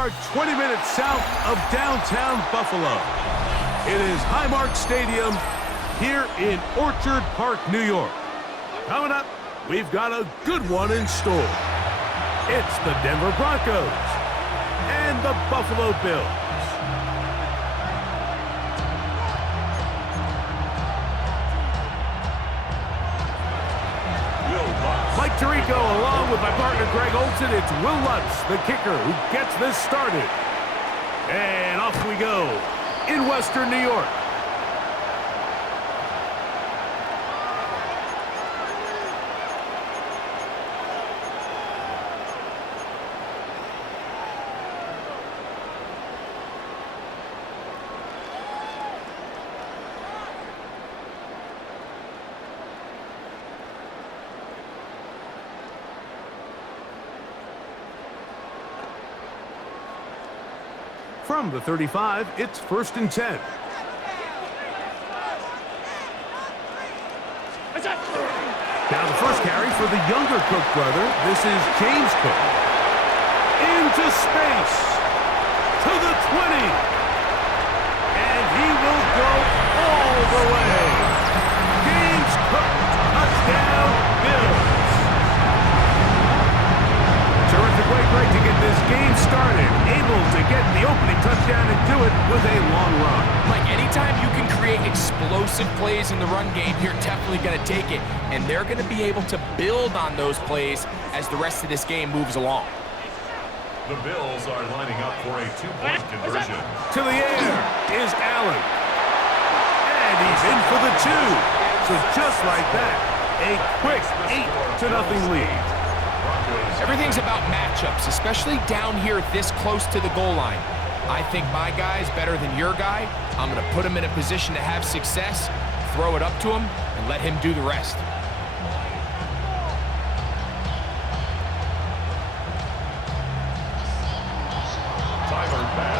are 20 minutes south of downtown Buffalo. It is Highmark Stadium here in Orchard Park, New York. Coming up, we've got a good one in store. It's the Denver Broncos and the Buffalo Bills. Mike Tirico along with my partner Greg Olson. It's Will Lutz, the kicker, who gets this started. And off we go in Western New York. From the 35, it's 1st and 10. Now the first carry for the younger Cook brother. This is James Cook. Into space. To the 20. And he will go all the way. James Cook, touchdown, Bills. Terrific way, Greg, to get this game started. Able to get the opening touchdown and do it with a long run. Like, anytime you can create explosive plays in the run game, you're definitely going to take it. And they're going to be able to build on those plays as the rest of this game moves along. The Bills are lining up for a two-point conversion. To the air is Allen. And he's in for the two. So just like that, a quick 8-0 lead. Everything's about matchups, especially down here this close to the goal line. I think my guy's better than your guy. I'm going to put him in a position to have success, throw it up to him, and let him do the rest.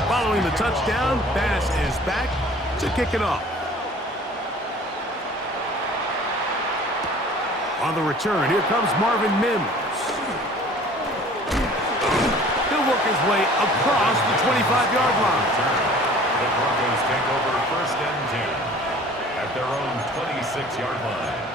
Following the touchdown, Bass is back to kick it off. On the return, here comes Marvin Mims. He'll work his way across the 25-yard line. The Broncos take over 1st and 10 at their own 26-yard line.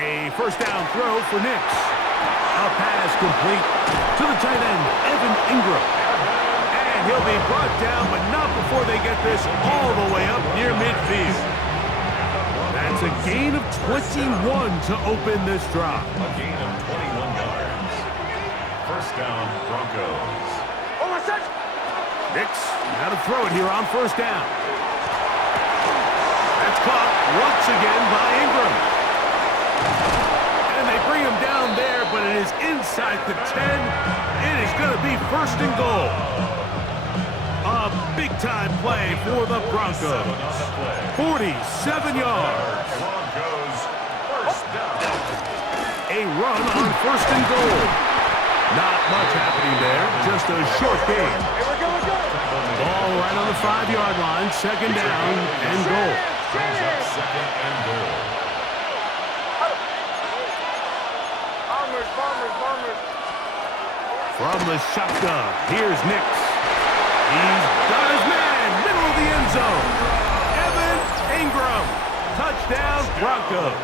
A first down throw for Nix. A pass complete to the tight end, Evan Ingram. And he'll be brought down, but not before they get this all the way up near midfield. That's a gain of 21 to open this drive. A gain of 21 yards. First down, Broncos. Nix, now to throw it here on first down. That's caught once again by Ingram. And they bring him down there, but it is inside the 10. It is going to be 1st and goal. A big-time play for the Broncos. 47 yards. Broncos first down. A run on 1st and goal. Not much happening there, just a short game. Ball right on the 5-yard line, 2nd down and goal. Brings up 2nd and goal. From the shotgun, here's Nix. He's got his man, middle of the end zone. Evan Ingram, touchdown Broncos.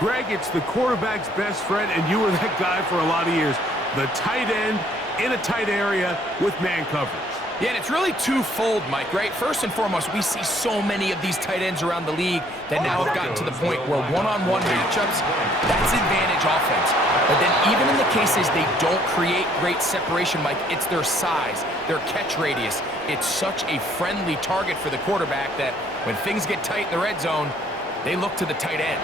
Greg, it's the quarterback's best friend, and you were that guy for a lot of years. The tight end in a tight area with man coverage. Yeah, and it's really twofold, Mike, right? First and foremost, we see so many of these tight ends around the league that now have gotten to the point where one-on-one matchups, that's advantage offense. But then even in the cases they don't create great separation, Mike, it's their size, their catch radius. It's such a friendly target for the quarterback that when things get tight in the red zone, they look to the tight end.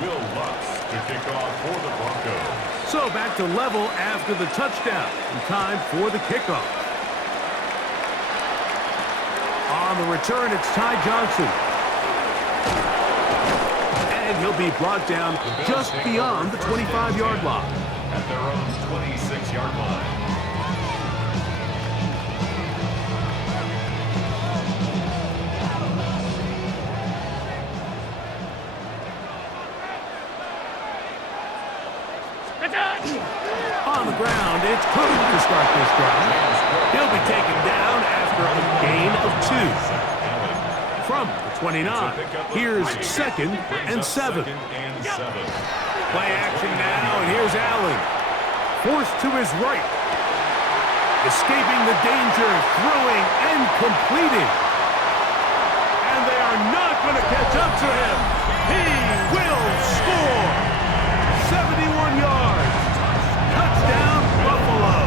Will Lutz to kick off for the Broncos. So back to level after the touchdown. And time for the kickoff. On the return, it's Ty Johnson. And And he'll be brought down just beyond the 25-yard line. At their own 26-yard line. On the ground, it's Cook to start this drive. He'll be taken down after a gain of 2. From the 29, here's 2nd and 7. Play action now, and here's Allen. Forced to his right. Escaping the danger, throwing and completing. And they are not going to catch up to him. He will score. 71 yards. Touchdown, Buffalo.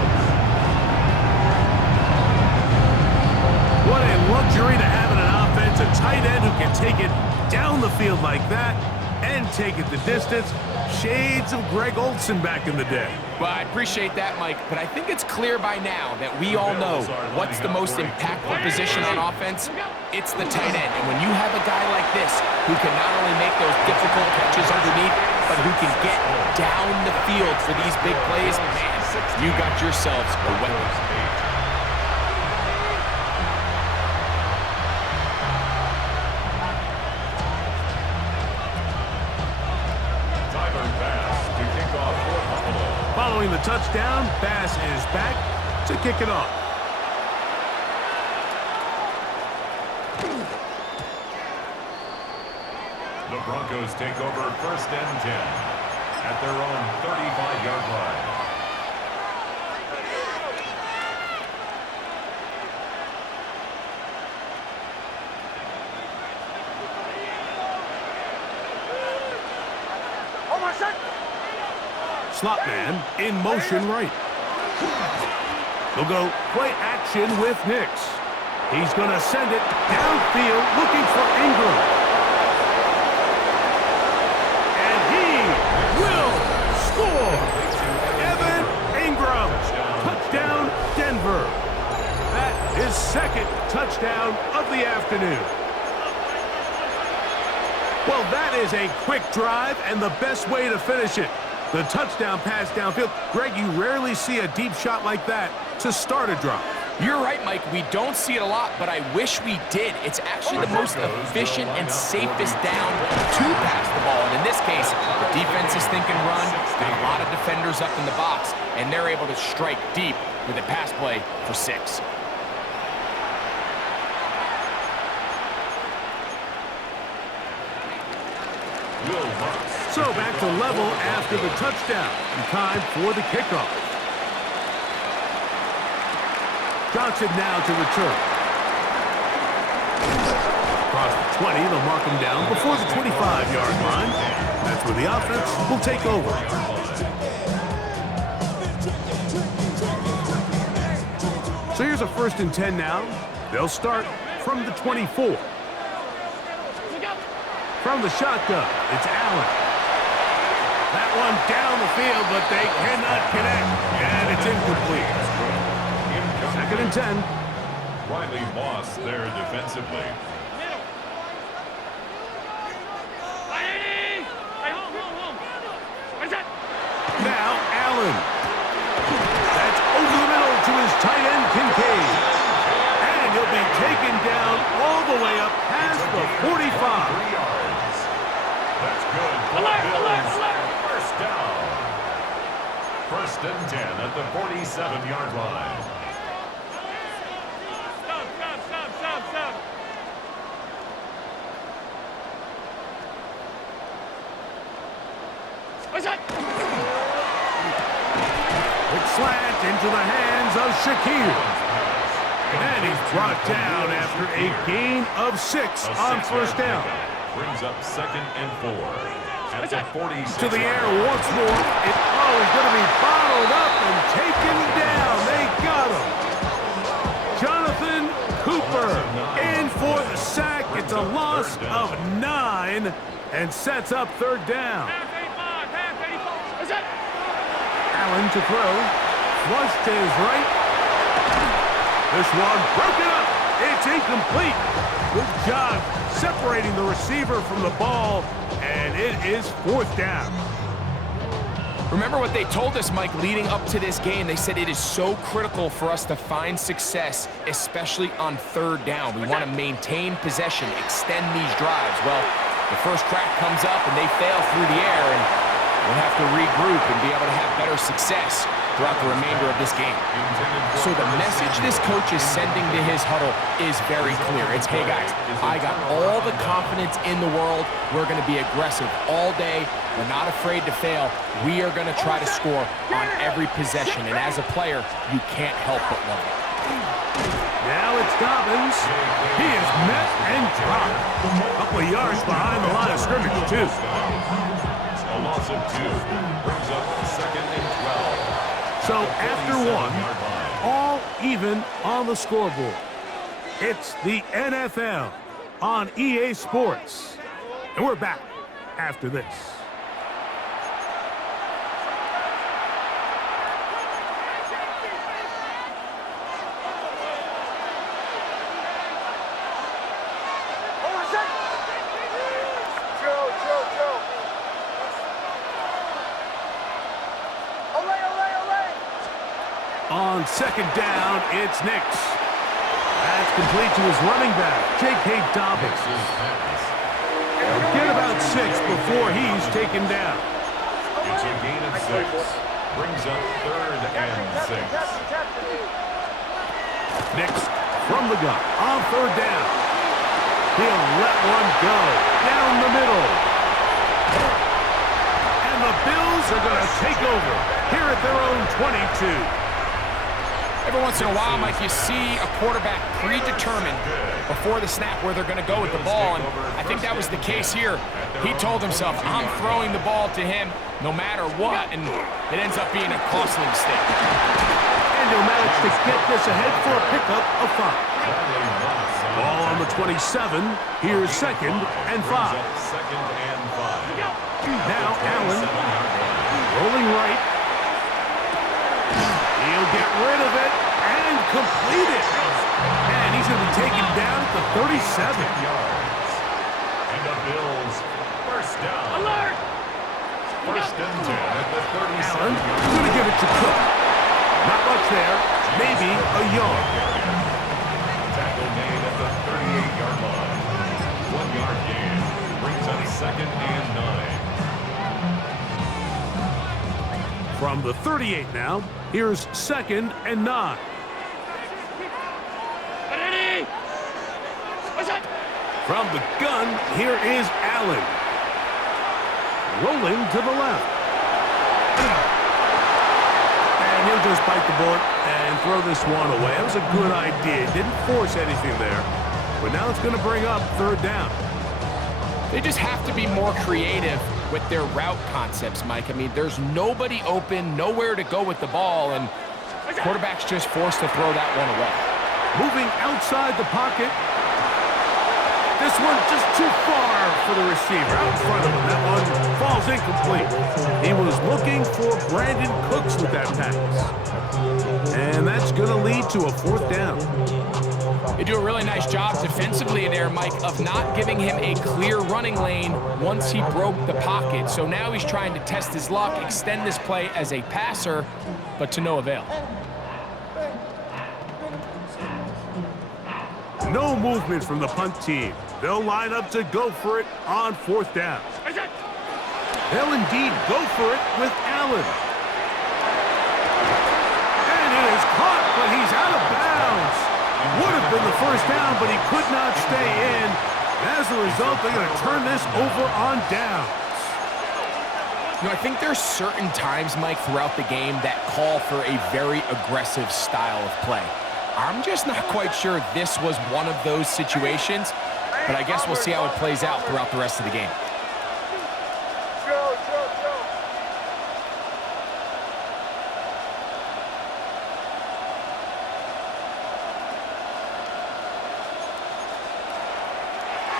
What a luxury to have in an offense. A tight end who can take it down the field like that and take it the distance. Shades of Greg Olsen back in the day. Well, I appreciate that, Mike, but I think it's clear by now that we all know what's the most impactful position on offense. It's the tight end. And when you have a guy like this who can not only make those difficult catches underneath, but who can get down the field for these big plays, man, you got yourselves a weapon. Following the touchdown, Bass is back to kick it off. The Broncos take over 1st and 10 at their own 35-yard line. Slot man in motion right. They'll go play action with Nix. He's going to send it downfield looking for Ingram. And he will score. Evan Ingram. Touchdown, Denver. That is 2nd touchdown of the afternoon. Well, that is a quick drive and the best way to finish it. The touchdown pass downfield. Greg, you rarely see a deep shot like that to start a drive. You're right, Mike. We don't see it a lot, but I wish we did. It's actually the most efficient and safest down to pass the ball. And in this case, the defense is thinking run, got a lot of defenders up in the box, and they're able to strike deep with a pass play for 6. So back to level after the touchdown. And time for the kickoff. Johnson now to return. Across the 20, they'll mark him down before the 25-yard line. That's where the offense will take over. So here's a 1st and 10 now. They'll start from the 24. From the shotgun, it's Allen. That one down the field, but they cannot connect. And it's incomplete. 2nd and 10. Riley Moss there defensively. Now Allen. That's over the middle to his tight end, Kincaid. And he'll be taken down all the way up past the 45. That's good. Alert. 1st down. 1st and 10 at the 47-yard line. Stop. What's that? Quick slant into the hands of Shakir. And he's brought down after a gain of 6 on 1st down. Brings up 2nd and 4. At the 46. To the air once more. He's going to be bottled up and taken down. They got him. Jonathan Cooper in for the sack. It's a loss of 9 and sets up 3rd down. Allen to throw. Flush to his right. This one broken up. It's incomplete. Good job separating the receiver from the ball, and it is 4th down. Remember what they told us, Mike, leading up to this game. They said it is so critical for us to find success, especially on 3rd down. We want to maintain possession, extend these drives. Well, the first crack comes up, and they fail through the air, and we'll have to regroup and be able to have better success throughout the remainder of this game. So the message this coach is sending to his huddle is very clear. It's, hey guys, I got all the confidence in the world. We're going to be aggressive all day. We're not afraid to fail. We are going to try to score on every possession. And as a player, you can't help but love it. Now it's Dobbins. He is met and dropped. A couple of yards behind the line of scrimmage, too. A loss of 2 brings up 2nd and 12. So after 1, all even on the scoreboard. It's the NFL on EA Sports. And we're back after this. On 2nd down, it's Nix. That's complete to his running back, J.K. Dobbins. He'll get about 6 before he's taken down. It's a gain of 6. Brings up 3rd and 6. Nix from the gun on 3rd down. He'll let one go down the middle. And the Bills are going to take over here at their own 22. Every once in a while, Mike, you see a quarterback predetermined before the snap where they're going to go with the ball, and I think that was the case here. He told himself, I'm throwing the ball to him no matter what, and it ends up being a costly mistake. And he'll manage to get this ahead for a pickup of 5. Ball on the 27. Here's 2nd and 5. Now Allen rolling right. He'll get rid of it and complete it. And he's going to be taken down at the 37. And the Bills, 1st down. Alert! 1st and 10 at the 37. Allen going to give it to Cook. Not much there. Maybe a yard. Tackle made at the 38-yard line. 1-yard gain. Brings up 2nd and 9. From the 38 now, here's 2nd and 9. From the gun, here is Allen. Rolling to the left. And he'll just bite the bullet and throw this one away. That was a good idea. Didn't force anything there. But now it's going to bring up 3rd down. They just have to be more creative with their route concepts, Mike. I mean, there's nobody open, nowhere to go with the ball, and quarterback's just forced to throw that one away. Moving outside the pocket. This one just too far for the receiver. Out in front of him. That one falls incomplete. He was looking for Brandon Cooks with that pass. And that's going to lead to a 4th down. They do a really nice job defensively there, Mike, of not giving him a clear running lane once he broke the pocket. So now he's trying to test his luck, extend this play as a passer, but to no avail. No movement from the punt team. They'll line up to go for it on 4th down. They'll indeed go for it with Allen. And it is caught, but he's out of bounds. Would have been the 1st down, but he could not stay in. As a result, they're going to turn this over on downs. You know, I think there's certain times, Mike, throughout the game that call for a very aggressive style of play. I'm just not quite sure this was one of those situations, but I guess we'll see how it plays out throughout the rest of the game.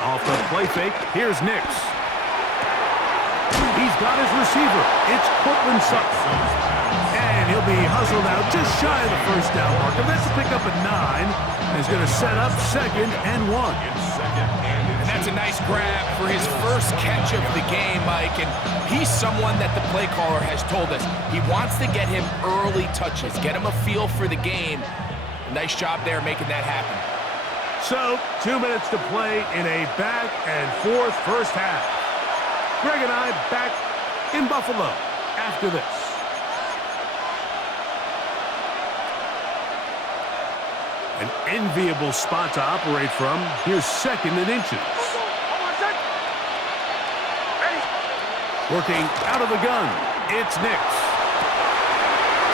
Off the play fake, here's Nix. He's got his receiver. It's Cortland Sutton. And And he'll be hustled out just shy of the first down marker. That's to pick up a 9. And he's going to set up 2nd and 1. And that's a nice grab for his first catch of the game, Mike. And he's someone that the play caller has told us he wants to get him early touches, get him a feel for the game. Nice job there making that happen. So, 2 minutes to play in a back and forth first half. Greg and I back in Buffalo after this. An enviable spot to operate from. Here's 2nd and inches. Working out of the gun, it's Nix.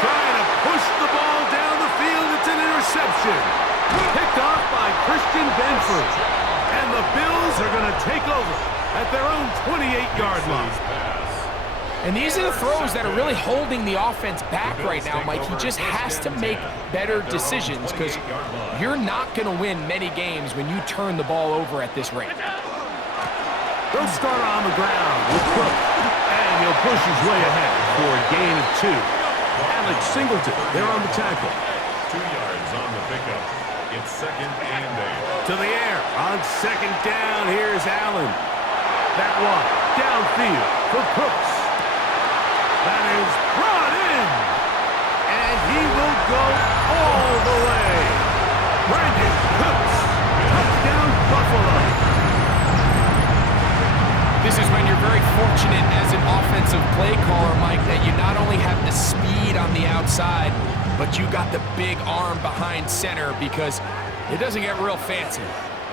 Trying to push the ball down the field. It's an interception. Picked off by Christian Benford. And the Bills are going to take over at their own 28-yard line. And these are the throws that are really holding the offense back right now, Mike. He just has to make better decisions because you're not going to win many games when you turn the ball over at this rate. They'll start on the ground with Cook. And he'll push his way ahead for a gain of 2. Alex Singleton, they're on the tackle. 2 yards on the pickup. It's 2nd and 8. To the air on 2nd down. Here's Allen. That one downfield for Cooks. That is brought in. And he will go all the way. Brandon Cooks. Touchdown Buffalo. This is when you're very fortunate as an offensive play caller, Mike, that you not only have the speed on the outside, but you got the big arm behind center because it doesn't get real fancy.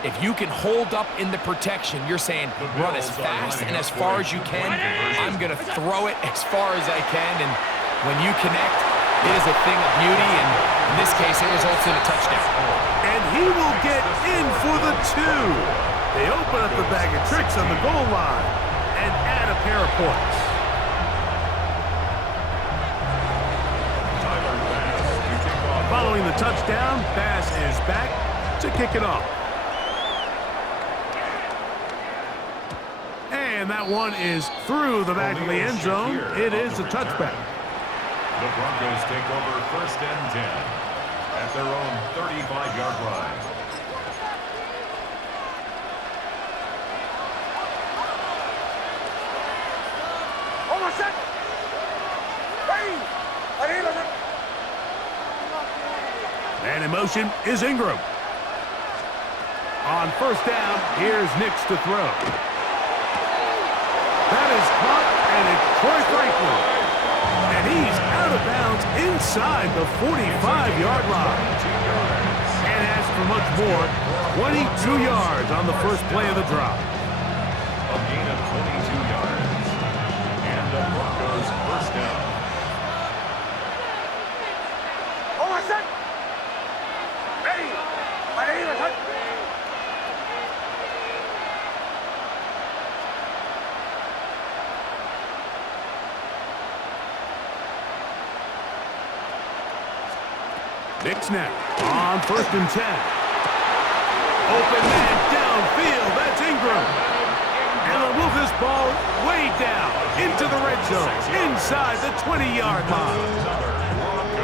If you can hold up in the protection, you're saying run as fast and as far as you can. I'm going to throw it as far as I can. And when you connect, it is a thing of beauty. And in this case, it results in a touchdown. And he will get in for the 2. They open up the bag of tricks on the goal line and add a pair of points. Following the touchdown, Bass is back to kick it off. And that one is through the back of the end zone. It is a touchback. The Broncos take over 1st and 10 at their own 35-yard line. And in motion is Ingram. On 1st down, here's Nix to throw. That is caught, and it's Troy Franklin. And he's out of bounds inside the 45-yard line. And as for much more, 22 yards on the first play of the drop. A gain of 22 yards. And the Broncos 1st down. Nix now on 1st and 10. Open man downfield. That's Ingram. And they'll move this ball way down into the red zone, inside the 20-yard line.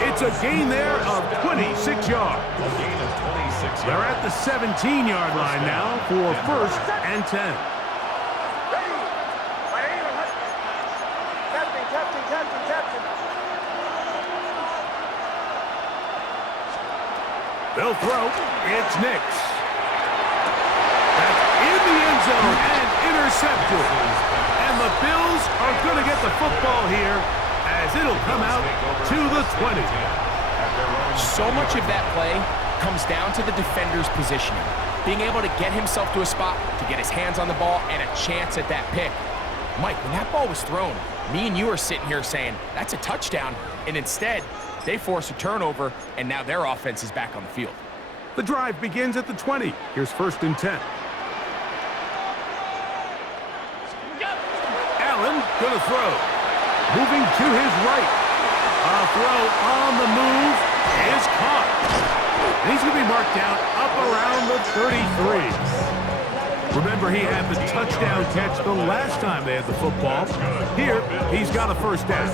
It's a gain there of 26 yards. They're at the 17-yard line now for 1st and 10. They'll throw. It's Nix. That's in the end zone and intercepted. And the Bills are going to get the football here as it'll come out to the 20. So much of that play comes down to the defender's positioning. Being able to get himself to a spot, to get his hands on the ball, and a chance at that pick. Mike, when that ball was thrown, me and you are sitting here saying, that's a touchdown. And instead, they force a turnover, and now their offense is back on the field. The drive begins at the 20. Here's 1st and 10. Allen going to throw. Moving to his right. A throw on the move is caught. And he's going to be marked down up around the 33. Remember, he had the touchdown catch the last time they had the football. Here, he's got a first down.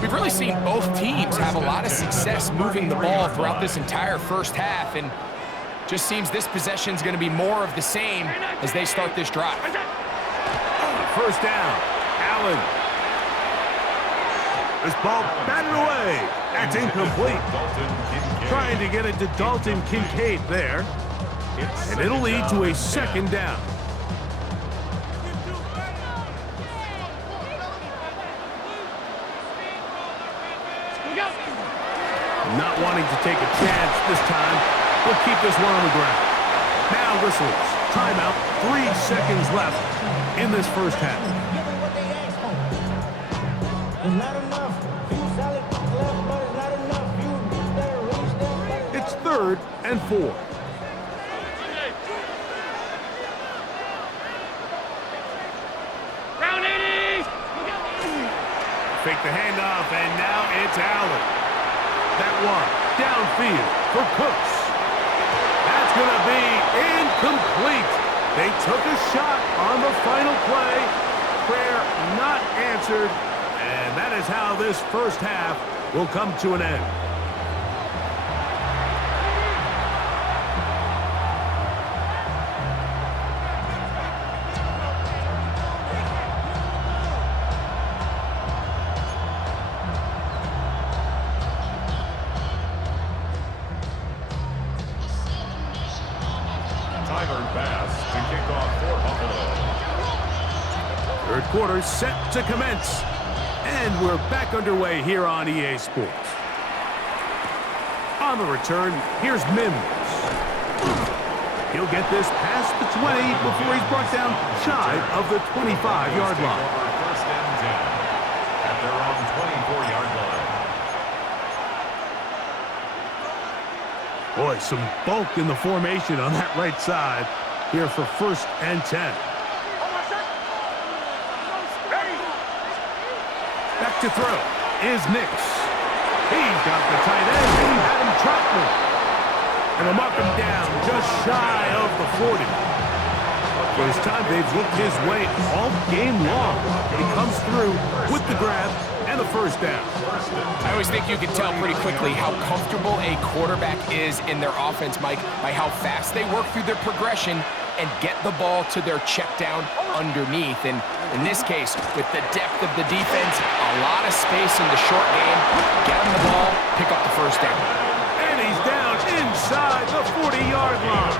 We've really seen both teams have a lot of success moving the ball throughout this entire first half, and just seems this possession is going to be more of the same as they start this drive. First down, Allen. This ball batted away. That's incomplete. Trying to get it to Dalton Kincaid there. And it'll lead to a second down. Not wanting to take a chance this time. We'll keep this one on the ground. Now whistles. Timeout. 3 seconds left in this first half. It's 3rd and 4. Fake the handoff, and now it's Allen. That one downfield for Cooks. That's going to be incomplete. They took a shot on the final play. Prayer not answered, and that is how this first half will come to an end. Third quarter set to commence. And we're back underway here on EA Sports. On the return, here's Mims. He'll get this past the 20 before he's brought down shy of the 25-yard line. First and 10 at their own 24-yard line. Boy, some bulk in the formation on that right side here for 1st and 10. Back to throw is Nix. He's got the tight end, Adam Troutman. And they'll mark him down just shy of the 40. For this time, they've looked his way all game long. He comes through with the grab and the first down. I always think you can tell pretty quickly how comfortable a quarterback is in their offense, Mike, by how fast they work through their progression and get the ball to their check down underneath. And in this case, with the depth of the defense, a lot of space in the short game, get him the ball, pick up the first down. And he's down inside the 40-yard line.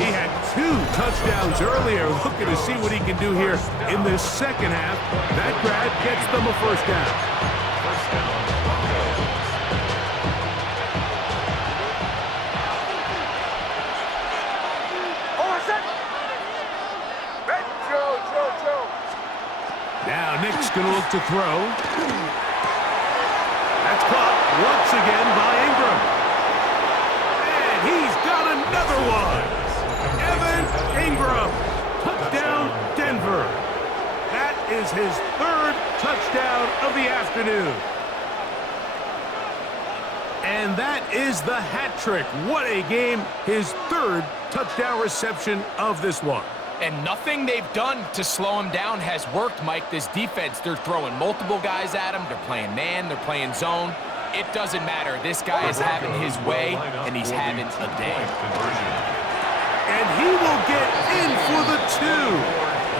He had 2 touchdowns earlier, looking to see what he can do here in this second half. That grab gets them a first down. Now Nick's going to look to throw. That's caught once again by Ingram. And he's got another one. Evan Ingram. Touchdown, Denver. That is his 3rd touchdown of the afternoon. And that is the hat trick. What a game. His 3rd touchdown reception of this one. And nothing they've done to slow him down has worked, Mike. This defense, they're throwing multiple guys at him. They're playing man. They're playing zone. It doesn't matter. This guy is having his way, and he's having a day. And he will get in for the 2.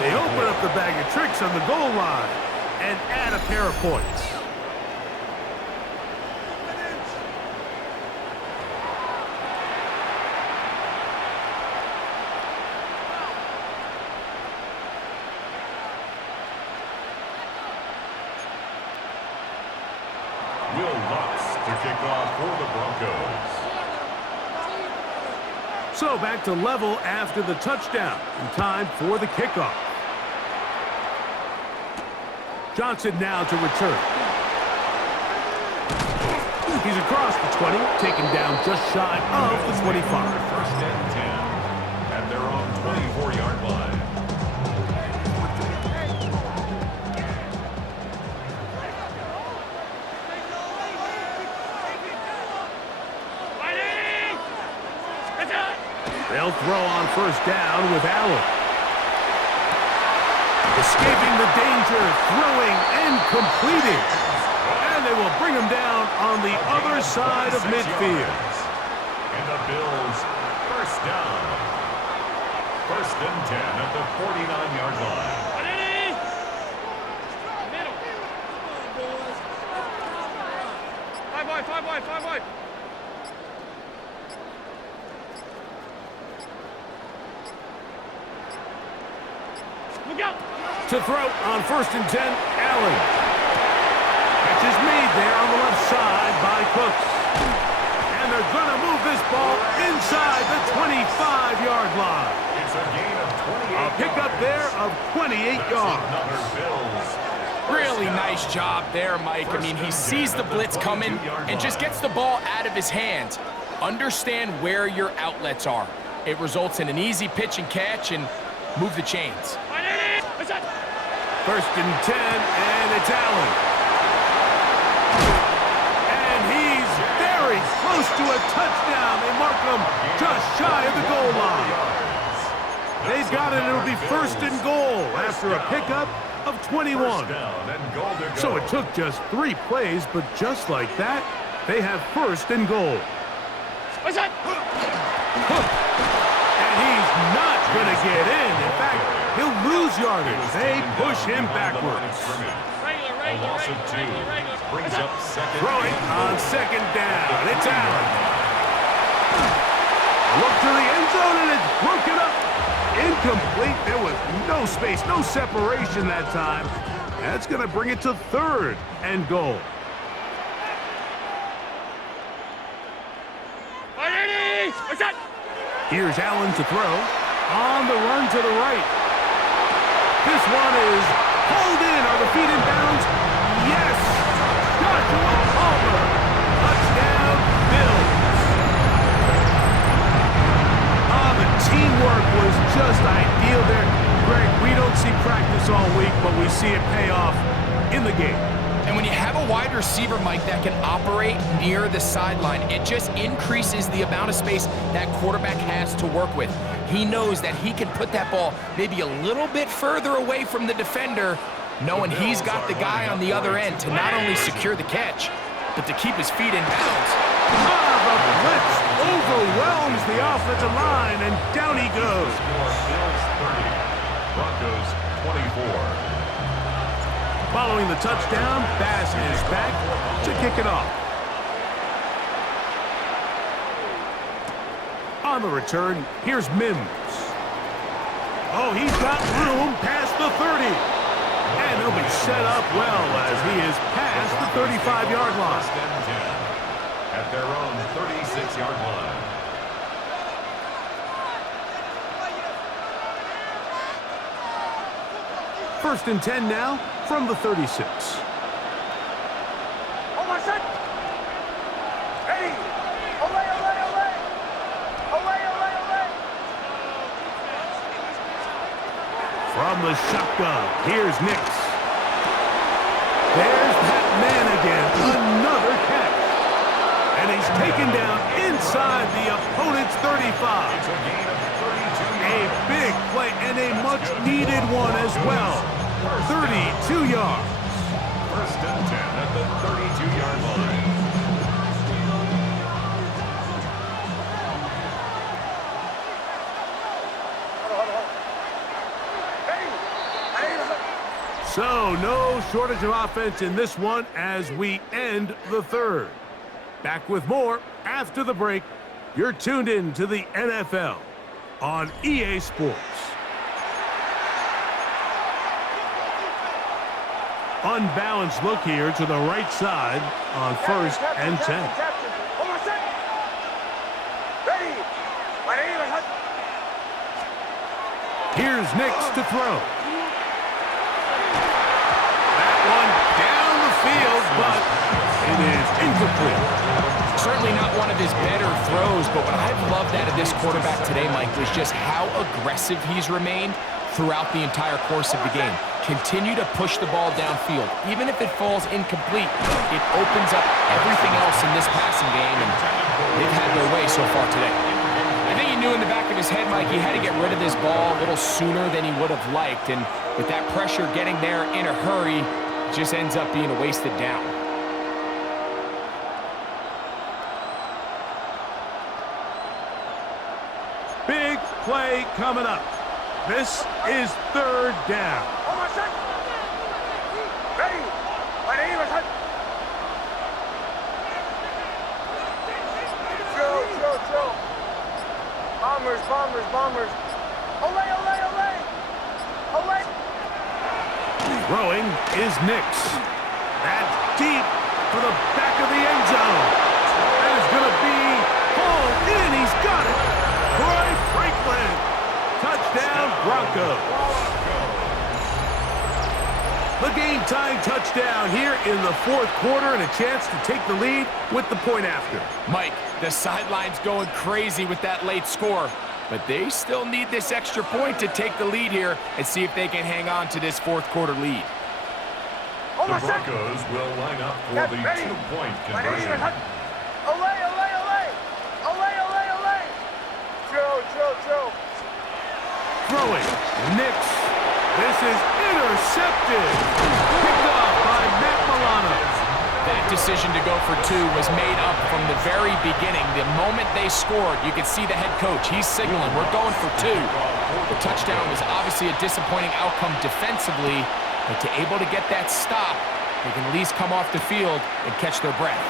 They open up the bag of tricks on the goal line and add a pair of points. To kick off for the Broncos. So back to level after the touchdown. And time for the kickoff. Johnson now to return. He's across the 20, taken down just shy of the 25. First and 10 at their own 24-yard line. They'll throw on first down with Allen. Escaping the danger, throwing and completing. And they will bring him down on the other side of midfield. And the Bills, first down. First and 10 at the 49-yard line. Five wide. Look out! To throw on first and 10, Allen. Catch is made there on the left side by Cooks. And they're going to move this ball inside the 25-yard line. It's a gain of 28 A pickup there of 28 yards. Another Bills. Really nice job there, Mike. I mean, he sees the blitz coming and just gets the ball out of his hands. Understand where your outlets are. It results in an easy pitch and catch and move the chains. First and 10, and it's Allen. And he's very close to a touchdown. They mark him just shy of the goal line. They've got it. It'll be first and goal after a pickup of 21. So it took just 3 plays, but just like that, they have first and goal. And he's not going to get in. In fact, he'll lose yardage. They push him backwards. A loss of 2 brings up second. Throwing on second down. It's Allen. Look to the end zone, and it's broken up. Incomplete. There was no space, no separation that time. That's going to bring it to third and goal. Here's Allen to throw. On the run to the right. This one is pulled in. Are the feet in bounds? Yes! Joshua Palmer. Touchdown, Bills. The teamwork was just ideal there. Greg, we don't see practice all week, but we see it pay off in the game. And when you have a wide receiver, Mike, that can operate near the sideline, it just increases the amount of space that quarterback has to work with. He knows that he can put that ball maybe a little bit further away from the defender, knowing he's got the guy on the other end to not only secure the catch, but to keep his feet in bounds. The blitz overwhelms the offensive line, and down he goes. Bills 30, Broncos 24. Following the touchdown, Bass is back to kick it off. On the return, here's Mims. Oh, he's got room past the 30. And he'll be set up well as he is past the 35-yard line. First and 10 at their own 36-yard line. First and 10 now from the 36. From the shotgun, here's Nix. There's that man again, another catch. And he's taken down inside the opponent's 35. It's a gain of 32 A big play and a much-needed one as well. 32 yards. First and 10 at the 32-yard line. So, no shortage of offense in this one as we end the third. Back with more after the break. You're tuned in to the NFL on EA Sports. Unbalanced look here to the right side on first and 10. Here's Nix to throw. That one down the field, but it is incomplete. Certainly not one of his better throws, but what I've loved out of this quarterback today, Mike, was just how aggressive he's remained throughout the entire course of the game. Continue to push the ball downfield. Even if it falls incomplete, it opens up everything else in this passing game, and they've had their way so far today. I think he knew in the back of his head, Mike, he had to get rid of this ball a little sooner than he would have liked. And with that pressure getting there in a hurry, it just ends up being a wasted down. Big play coming up. This is third down. Chill. Bombers. Olay. Throwing is Nix. That's deep for the back of the end zone. That is going to be pulled in. He's got it. Troy Franklin. Touchdown, Broncos. The game-tying touchdown here in the fourth quarter and a chance to take the lead with the point after. Mike, the sideline's going crazy with that late score, but they still need this extra point to take the lead here and see if they can hang on to this fourth quarter lead. The Broncos will line up for the 2-point conversion. Olay. Chill. Throwing, Nix. This is intercepted. Picked off by Matt Milano. That decision to go for two was made up from the very beginning. The moment they scored, you could see the head coach. He's signaling, we're going for two. The touchdown was obviously a disappointing outcome defensively, but to able to get that stop, they can at least come off the field and catch their breath.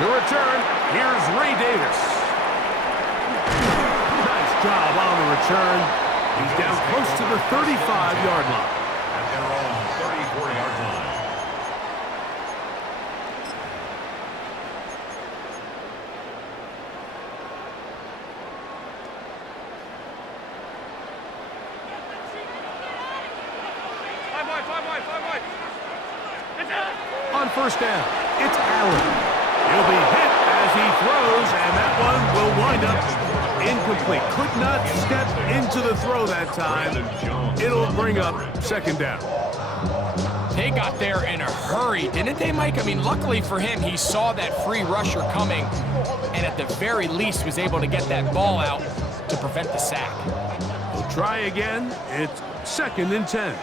To return, here's Ray Davis. Nice job on the return. He's down close to the 35-yard line. At their own 34-yard line. Five wide. On first down, it's Allen. He'll be hit as he throws, and that one will wind up incomplete. Could not step into the throw that time. It'll bring up second down. They got there in a hurry, didn't they, Mike? I mean, luckily for him, he saw that free rusher coming and at the very least was able to get that ball out to prevent the sack. We'll try again. It's 2nd and 10.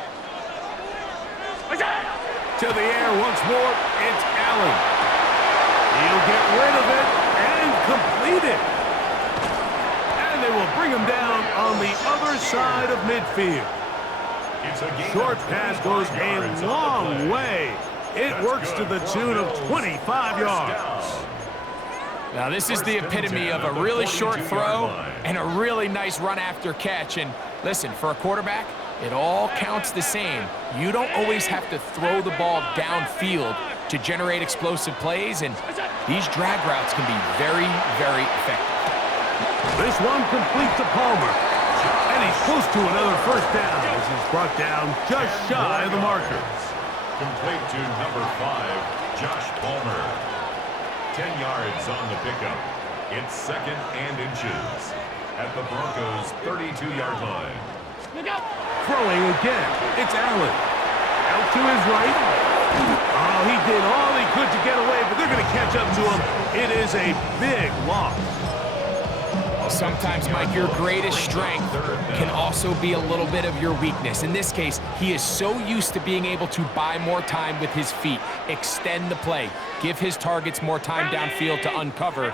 To the air once more, it's Allen. He'll get rid of it and complete it. And they will bring him down on the other side of midfield. Short pass goes a long way. It works to the tune of 25 yards. Now, this is the epitome of a really short throw and a really nice run after catch. And listen, for a quarterback, it all counts the same. You don't always have to throw the ball downfield to generate explosive plays, and these drag routes can be very, very effective. This one complete to Palmer. And he's close to another first down as he's brought down just shy of the marker. Complete to number 5, Josh Palmer. 10 yards on the pickup. It's 2nd and inches at the Broncos' 32-yard line. Throwing again, it's Allen. Out to his right. Oh, he did all he could to get away, but they're going to catch up to him. It is a big loss. Sometimes, Mike, your greatest strength can also be a little bit of your weakness. In this case, he is so used to being able to buy more time with his feet, extend the play, give his targets more time downfield to uncover.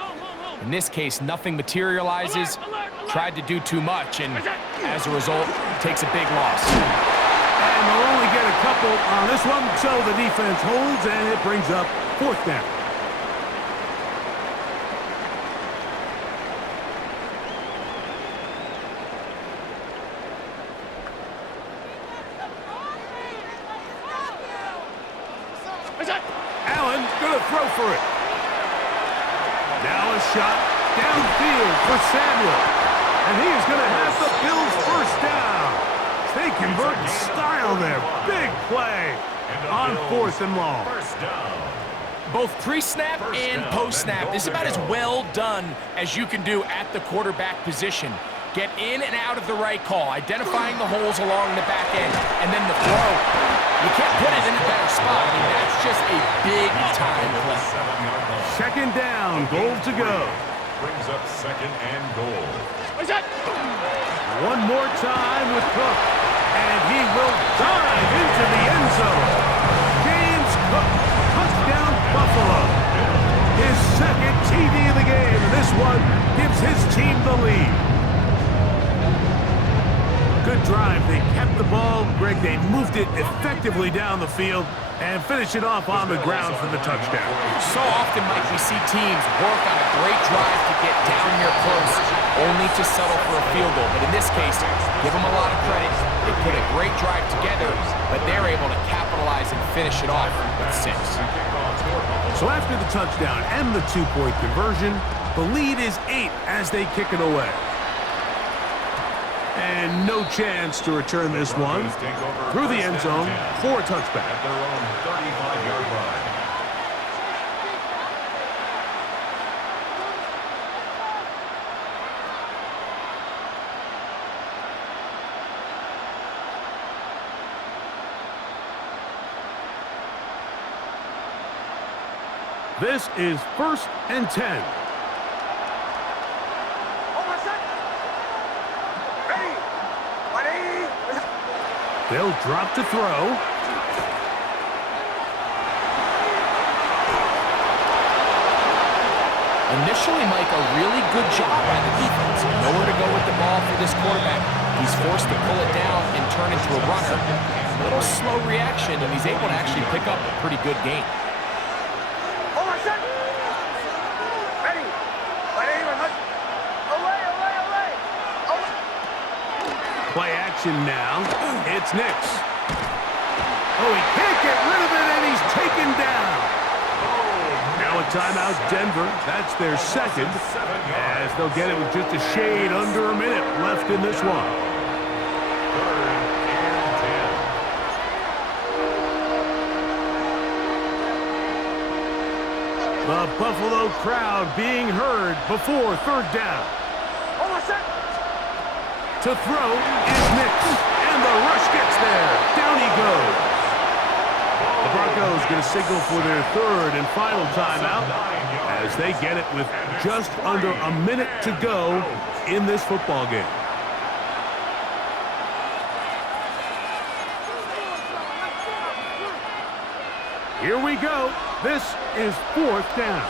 In this case, nothing materializes, tried to do too much, and as a result, takes a big loss. And they'll only get a couple on this one, so the defense holds, and it brings up 4th down. Allen gonna throw for it. Now a shot downfield for Samuel. And he is gonna have the Bills first down. They convert in style there. Big play on 4th and long. Both pre-snap and post-snap, this is about as well done as you can do at the quarterback position. Get in and out of the right call, identifying the holes along the back end, and then the throw. You can't put it in a better spot. I mean, that's just a big-time play. 2nd down, goal to go. brings up second and goal. What's that? One more time with Cook, and he will dive into the end zone. James Cook, touchdown Buffalo. His second TD of the game, and this one gives his team the lead. Good drive. They kept the ball. Greg, they moved it effectively down the field and finished it off on the ground for the touchdown. So often, Mike, we see teams work on a great drive to get down near close, only to settle for a field goal. But in this case, give them a lot of credit. They put a great drive together, but they're able to capitalize and finish it off with 6. So after the touchdown and the 2-point conversion, the lead is 8 as they kick it away. And no chance to return this one through the end zone for a touchback. At their own 35-yard line. This is 1st and 10. They'll drop to throw. Initially, Mike, a really good job by the defense. Nowhere to go with the ball for this quarterback. He's forced to pull it down and turn into a runner. A little slow reaction, and he's able to actually pick up a pretty good gain. Play action now. It's Nix. Oh, he can't get rid of it, and he's taken down. Now a timeout, Denver. That's their second, as they'll get it with just a shade under a minute left in this one. 3rd and 10. The Buffalo crowd being heard before 3rd down. To throw is Nix, and the rush gets there. Down he goes. The Broncos going to signal for their 3rd and final timeout as they get it with just under a minute to go in this football game. Here we go. This is 4th down.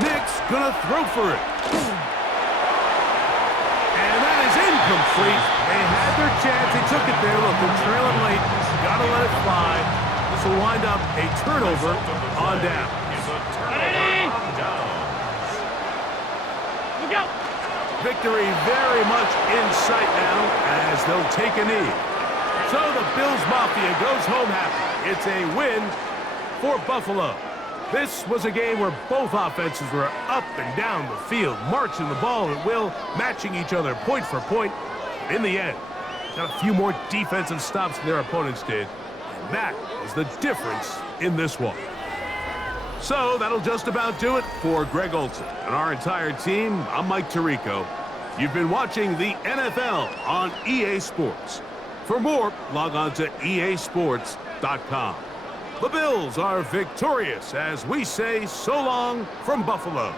Nix going to throw for it. Incomplete. They had their chance. They took it there. Look, they're trailing late. Got to let it fly. This will wind up a turnover on down. Look out! Victory very much in sight now as they'll take a knee. So the Bills Mafia goes home happy. It's a win for Buffalo. This was a game where both offenses were up and down the field, marching the ball at will, matching each other point for point. In the end, got a few more defensive stops than their opponents did, and that is the difference in this one. So that'll just about do it for Greg Olson and our entire team. I'm Mike Tirico. You've been watching the NFL on EA Sports. For more, log on to easports.com. The Bills are victorious as we say so long from Buffalo.